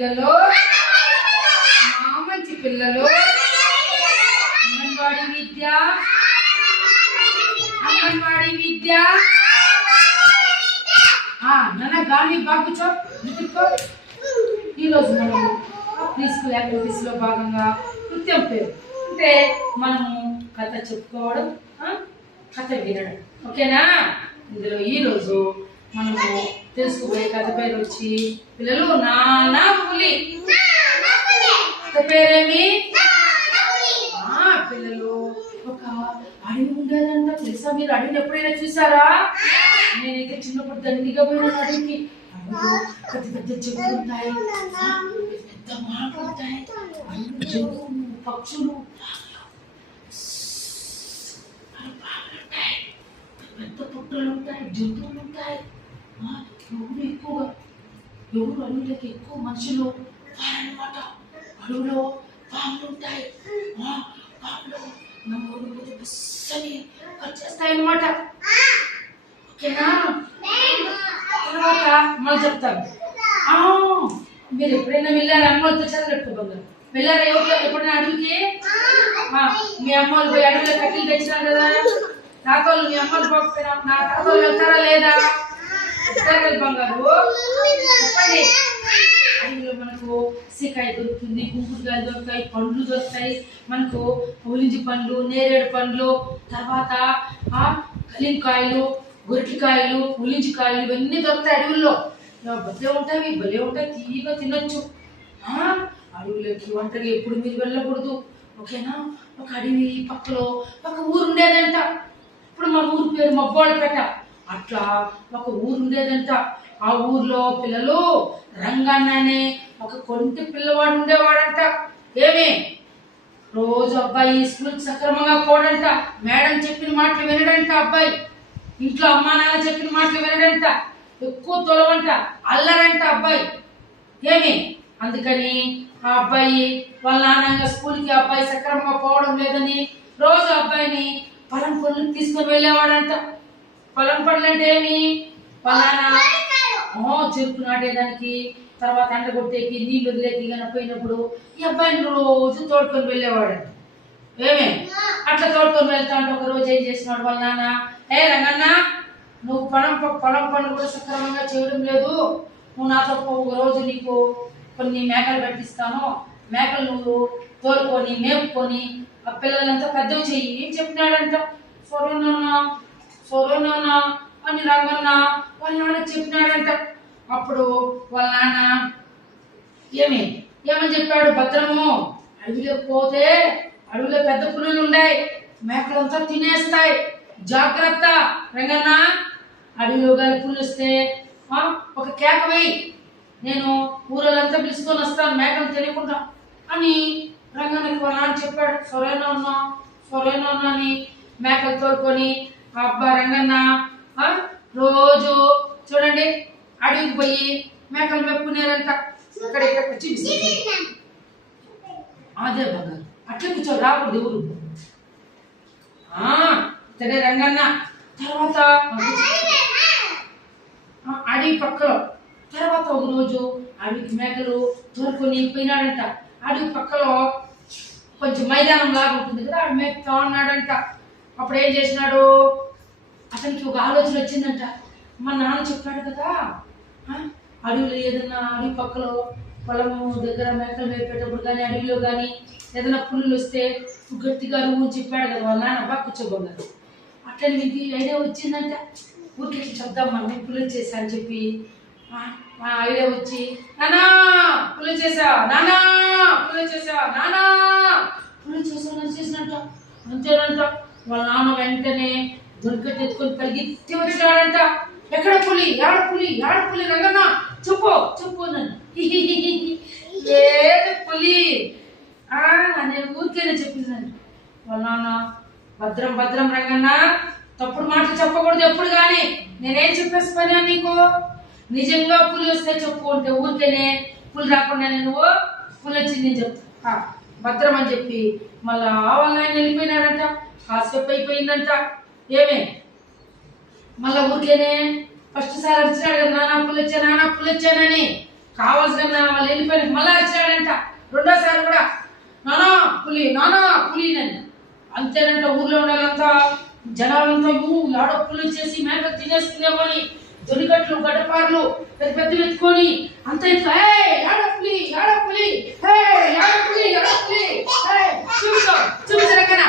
పిల్లలు, మా మంచి పిల్లలు, అంగన్వాడీ విద్య, అంగన్వాడీ విద్య. నాన్న గాలి బాగా కూర్చో. ఈరోజు మనము ప్రీ స్కూల్ యాక్టివిటీస్ లో భాగంగా నృత్యం పేరు అంటే మనము కథ చెప్పుకోవడం, కథ వినడం. ఓకేనా? ఇందులో ఈరోజు మనము తెలుసుకోబోయే కథ పేరు వచ్చి పిల్లలు నానా పులి. కథ పేరేమి? పిల్లలు ఒక అడవి ఉండేదంట. తెలుసా? మీరు అడవిని ఎప్పుడైనా చూసారా? నేనైతే చిన్నప్పుడు దండిగా పోయిన అడవికి. అడవిలో పెద్ద పెద్ద చెట్లు ఉంటాయి, పెద్ద మాటలు ఉంటాయి, జంతువులు, పక్షులు, పెద్ద పుట్టలు ఉంటాయి, జంతువులు ఉంటాయి. ఎవరు అడవులకి ఎక్కువ మనుషులు వారనమాట. అడవిలో పాములు ఉంటాయి. పాములు బుస్సని వచ్చేస్తాయన్నమాట. ఓకేనా? తర్వాత మనం చెప్తాను. మీరు ఎప్పుడైనా వెళ్ళారా? అమ్మలతో చదవట్టుకోగలరు. వెళ్ళారా ఎప్పుడైనా అడవికి? మీ అమ్మలు పోయి అడవిలో కట్టెలు తెచ్చినారు కదా. తాతోళ్ళు మీ అమ్మలు పోకపోయినా నా తాతోళ్ళు వెళ్తారా లేదా? బంగారు చెప్పండి. అడవిలో మనకు సీకాయ దొరుకుతుంది, గుంపుడుకాయలు దొరుకుతాయి, పండ్లు దొరుకుతాయి. మనకు ఉలించి పండ్లు, నేరేడు పండ్లు, తర్వాత కలింకాయలు, గొరిటికాయలు, ఉలించికాయలు ఇవన్నీ దొరుకుతాయి అడవుల్లో. భలే ఉంటాయి, తీయగా తినొచ్చు. అడవులకి ఒంటరిగా ఎప్పుడు మీరు వెళ్ళకూడదు. ఓకేనా? ఒక అడవి పక్కలో ఒక ఊరు ఉండేదంట. ఇప్పుడు మా ఊరు పేరు మబ్బోళ్ళపేట. అట్లా ఒక ఊరు ఉండేదంట. ఆ ఊర్లో పిల్లలు రంగన్న అనే ఒక కొంటి పిల్లవాడు ఉండేవాడంట. ఏమి రోజు అబ్బాయి స్కూల్కి సక్రమంగా పోడంట. మేడం చెప్పిన మాటలు వినడంట. అబ్బాయి ఇంట్లో అమ్మా నాన్న చెప్పిన మాటలు వినడంట. ఎక్కువ తొలవంట, అల్లరంట అబ్బాయి. ఏమి అందుకని ఆ అబ్బాయి వాళ్ళ నాన్న స్కూల్కి అబ్బాయి సక్రమంగా పోవడం లేదని రోజు అబ్బాయిని పొలం పనులు తీసుకొని వెళ్ళేవాడంట. పొలం పనులు అంటే ఏమి? పలానా చెరుకు నాటేదానికి, తర్వాత ఎండగొట్టేకి, నీళ్ళు వదిలేకి కానీ పోయినప్పుడు ఈ అబ్బాయిని రోజు తోడుకొని వెళ్ళేవాడంట. ఏమే అట్లా తోడుకొని వెళ్తా అంటే ఒక రోజు ఏం చేసినాడు వాళ్ళ నాన్న, రంగన్న నువ్వు పొలం పనులు కూడా సక్రమంగా చేయడం లేదు, నువ్వు నాతో ఒక రోజు నీకు కొన్ని మేకలు పెట్టిస్తాను, మేకలు నువ్వు తోలుకొని మేపుకొని ఆ పిల్లలంతా పెద్దవి చెయ్యి ఏం చెప్పినాడంట. సొరోనా అని రంగన్న వాళ్ళ నాన్న చెప్పినాడంట. అప్పుడు వాళ్ళ నాన్న ఏమని చెప్పాడు? భద్రము, అడవిలోకి పోతే అడవిలో పెద్ద పులులు ఉన్నాయి, మేకలంతా తినేస్తాయి, జాగ్రత్త రంగన్న. అడవిలో గాలి పులు వస్తే ఒక కేక వేయి, నేను ఊరలంతా పిలుచుకొని వస్తాను మేకలు తెలియకుండా అని రంగన్నకి వాళ్ళ నాన్న చెప్పాడు. సొరేనా అని మేకలు తోడుకొని అబ్బా రంగన్న రోజు చూడండి అడవికి పోయి మేకలు మెప్పుకునేరంట. ఇక్కడ చూపిస్తుంది అదే బంగారు. అట్లా కూర్చో, రాకూడదు ఎవరు. సరే రంగన్న. తర్వాత అడవి పక్కలో తర్వాత ఒక రోజు అడవికి మేకలు తోలుకొని పోయినాడంట. అడవి పక్కలో కొంచెం మైదానం లాగా ఉంటుంది కదా, ఆడు మేపుతా ఉన్నాడంట. అప్పుడు ఏం చేసినాడు? అతనికి ఒక ఆలోచన వచ్చిందంట. మా నాన్న చెప్పాడు కదా అడవిలో ఏదన్నా అడవి పక్కలో పొలము దగ్గర మేకలు మేపేటప్పుడు కానీ అడవిలో కానీ ఏదైనా పుల్లులు వస్తే గట్టిగా నువ్వు చెప్పాడు కదా వాళ్ళ నాన్న. బాగా కూర్చోబోన్నారు. అట్లా మీకు ఐడియా వచ్చిందంట. ఊరికి చెప్దాం మనం పుల్లు వచ్చేసా అని చెప్పి మా ఐడియా వచ్చి నానా పుల్లు చేసా, నానా పుల్లు చేసా, నానా పుల్లు చేసానని చేసినట్ట. అంతేనంట. వాళ్ళ నాన్న వెంటనే దొరికట్టు ఎత్తుకొని పరిగెత్తి వచ్చినాడంట. ఎక్కడ పులి, పులి రంగన్న చెప్పు నన్ను. లేదు పులి, నేను ఊరికేనే చెప్పేసాను. వాళ్ళ నాన్న భద్రం రంగన్న, తప్పుడు మాటలు చెప్పకూడదు ఎప్పుడు కానీ. నేనేం చెప్పేసి పని నీకు? నిజంగా పులి వస్తే చెప్పు అంటే ఊరికేనే పులి రాకుండా నువ్వు పులి వచ్చింది నేను చెప్తా భద్రం అని చెప్పి మళ్ళా వాళ్ళ ఆయన వెళ్ళిపోయినాడంట. కాసేపు అయిపోయిందంట. మళ్ళా ఊరికేనే ఫస్ట్ సారి వచ్చినాడు కదా నానా పులి వచ్చానని. కావాల్సిన వాళ్ళు వెళ్ళిపోయిన మళ్ళా వచ్చాడంట రెండోసారి కూడా నానా పులి అని అంతేనంట. ఊర్లో ఉండాలంతా జనాలంతా ఆడ పులి చేసి మేక తినేస్తుందేమని దొరికట్లు గడపార్లు పెద్ద పెద్ద ఎత్తుకొని అంత ఇట్లా ఆడపులి చూపించరకనా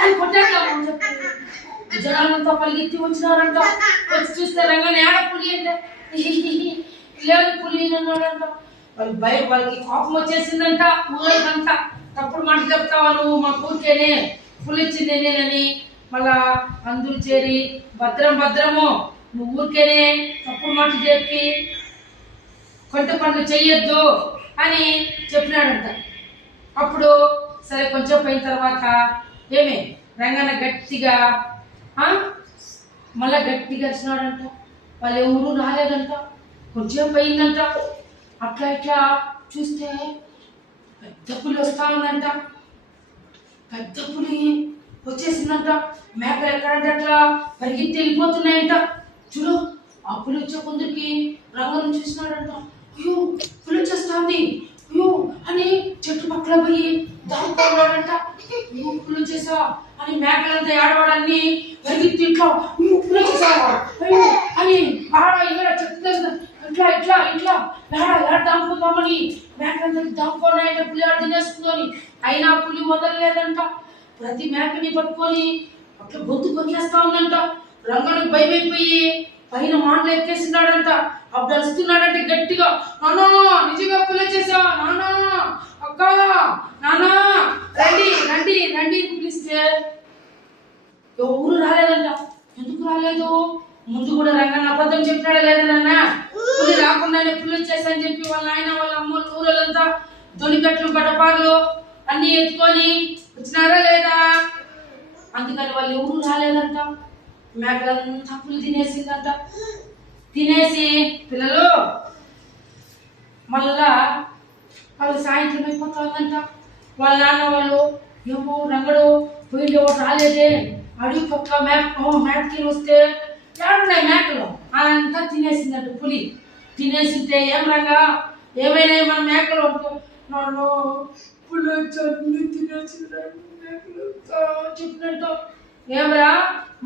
అని కొట్టేద్దాం జనాలంతా పరిగెత్తి వచ్చినారంట. వచ్చి చూస్తే రంగానే ఆడపులి అంటే లేదు పులి అన్నాడంట. వాళ్ళకి కోపం వచ్చేసిందంట. ఊరంతా తప్పుడు మాట చెప్తావా నువ్వు, మా ఊరికేనే పులి ఇచ్చింది నేనని. మళ్ళా అందరూ చేరి భద్రము నువ్వు ఊరికేనే తప్పుడు మాట చెప్పి కొంట పనులు చెయ్యొద్దు అని చెప్పినాడంట. అప్పుడు సరే కొంచెం పోయిన తర్వాత ఏమే రంగన్న గట్టిగా మళ్ళా గట్టిగా వచ్చినాడంట. వాళ్ళు ఎవరు రాలేదంట. కొంచెం పోయిందంట. అట్లా ఇట్లా చూస్తే పెద్ద పులి వస్తా ఉందంట. పెద్ద పులి వచ్చేసిందంట. మేకలు ఎక్కడంటే అట్లా పరిగెత్తి వెళ్ళిపోతున్నాయంట. చూడు ఆ పులి వచ్చే కొందరికి రంగులను చూసినాడంట. అయ్యో పులి వచ్చేస్తుంది అయ్యో అని చెట్టు పక్కన పోయి దాక్కున్నాడంట. అయ్యో పులి వచ్చేసా అని మేకలంతా ఏడవాడని పరిగెత్తి ఇట్లా అయ్యో పులి వచ్చేసావా అయ్యో అని ఆడ ఇక్కడ చెట్టు ఇట్లా ఇట్లా ఇట్లా ఏడ దాముకుందామని మేకలంతా దాముకోనాయంట. పులి ఆడ తినేస్తుందని. అయినా పులి వదలలేదంట. ప్రతి మేకని పట్టుకొని అట్లా గొంతు కొరికేస్తా ఉందంట. రంగనికి భయమైపోయి పైన మాటలు ఎక్కేస్తున్నాడంట. అప్పుడు అరుస్తున్నాడంటే గట్టిగా నానా నిజంగా పులి వచ్చేసా నానా అక్క నానా రండి రండి రండి పిలిస్తే ఎవరు రాలేదంట. ఎందుకు రాలేదు? ముందు కూడా రంగన్న అబద్ధం చెప్పినాడా లేదా నాన్న? పులి రాకుండానే పులి వచ్చేసని చెప్పి వాళ్ళ ఆయన వాళ్ళ అమ్మ ఊళ్ళంతా దొనికట్లు గడపాలు అన్ని ఎత్తుకొని వచ్చినారా లేదా? అందుకని వాళ్ళు ఎవరు రాలేదంట. మేకలంతా పులి తినేసిందంట. తినేసి పిల్లలు మళ్ళా వాళ్ళు సాయంత్రం అయిపోతుందంట. వాళ్ళ నాన్న వాళ్ళు ఏమో రంగడు పోయింది ఒకటి రాలేదే అడుగు పక్క మేకకి వస్తే ఏడున్నాయి మేకలు అదంతా తినేసిందంట పులి. తినేసింటే ఏం రంగా ఏమైనా మన మేకలు నన్ను పులి వచ్చి తినేసింది చెప్పినట్టు. ఏమరా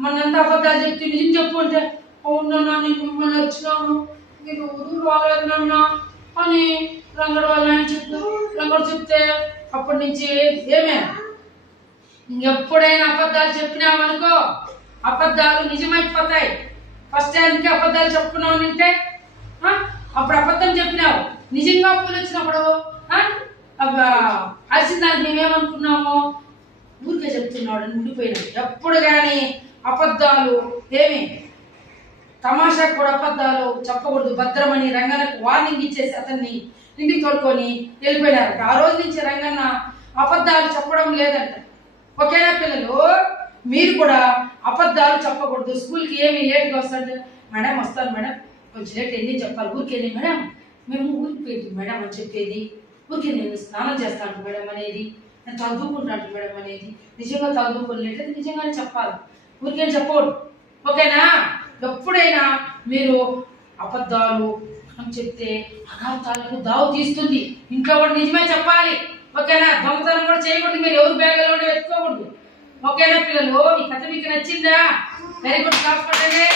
మనంతా అబద్ధాలు చెప్తే నిజం చెప్పు అంటే అవునన్నా నేను మిమ్మల్ని వచ్చినాను నేను ఊరు రాలేదన్నా అని రంగడు వాళ్ళ ఆయన చెప్పారు. రంగడు చెప్తే అప్పటి నుంచి ఏమే ఇంకెప్పుడైనా అబద్ధాలు చెప్పినామనుకో అబద్ధాలు నిజమైపోతాయి. ఫస్ట్ టైంకి అబద్ధాలు చెప్పుకున్నావు అంటే అప్పుడు అబద్ధం చెప్పినావు నిజంగా పులి వచ్చినప్పుడు అరిసిన దానికి మేమేమనుకున్నాము ఊరికే చెప్తున్నాడు అని ఉండిపోయినాడు. ఎప్పుడు కానీ అబద్ధాలు ఏమి తమాషాకు కూడా అబద్ధాలు చెప్పకూడదు. భద్రమని రంగన్నకు వార్నింగ్ ఇచ్చేసి అతన్ని ఇంటికి తోడుకొని వెళ్ళిపోయినారు. ఆ రోజు నుంచి రంగన్న అబద్ధాలు చెప్పడం లేదంట. ఓకేనా పిల్లలు? మీరు కూడా అబద్ధాలు చెప్పకూడదు. స్కూల్కి ఏమి లేట్గా వస్తాడు మేడం వస్తాను మేడం కొంచెం లేట్ ఎన్ని చెప్పాలి ఊరికేనే మేడం మేము ఊరికి పోయింది మేడం అని చెప్పేది. ఊరికే నేను స్నానం చేస్తాను మేడం అనేది నేను చదువుకుంటాను మేడం అనేది నిజంగా చదువుకోలేటది నిజంగానే చెప్పాలి. ఊరికేం చెప్పకూడదు. ఓకేనా? ఎప్పుడైనా మీరు అబద్ధాలు అని చెప్తే అనార్థాలకు దావు తీస్తుంది. ఇంట్లో కూడా నిజమే చెప్పాలి. ఓకేనా? దొంగతనం కూడా చేయకూడదు. మీరు ఎవరు బ్యాగులో ఎత్తుకోకూడదు. ఓకేనా పిల్లలు? ఈ కథ మీకు నచ్చిందా? Very good. క్లాస్ పట్టండి.